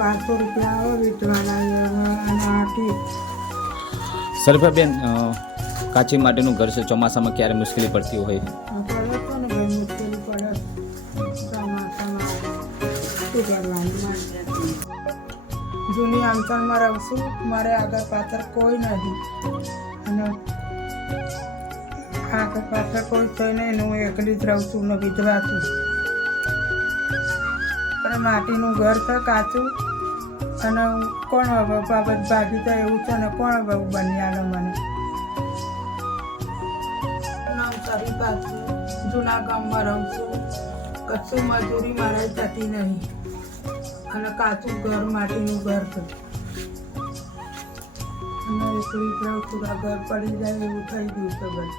₹1200 આવે વેચવાના અને આથી શરીફાબેન, કાચી માટીનું ઘર છે, ચોમાસામાં ક્યારે મુશ્કેલી પડતી હોય? પડે તો ને ભાઈ મુશ્કેલી પડે ચોમાસામાં શું કરવાનું. જૂની આંચણમાં રહું છું, મારે આગળ પાછળ કોઈ નથી અને આગળ પાછળ કોઈ છે નહીં, હું એકલી જ રહું છું ને વિધવા છું. અને માટીનું ઘર છે કાચું અને કોણ હવે બાબત ભાગી જાય એવું છે ને કોણ હવે બની આલે મને. નામ શરીફા છું, જૂના ગામમાં રહું છું, કશું મજૂરી મારે થતી નહીં અને કાચું ઘર માટીનું ઘર છે અને એકલી જ રહું છું. આ ઘર પડી જાય એવું થઈ ગયું છે બસ.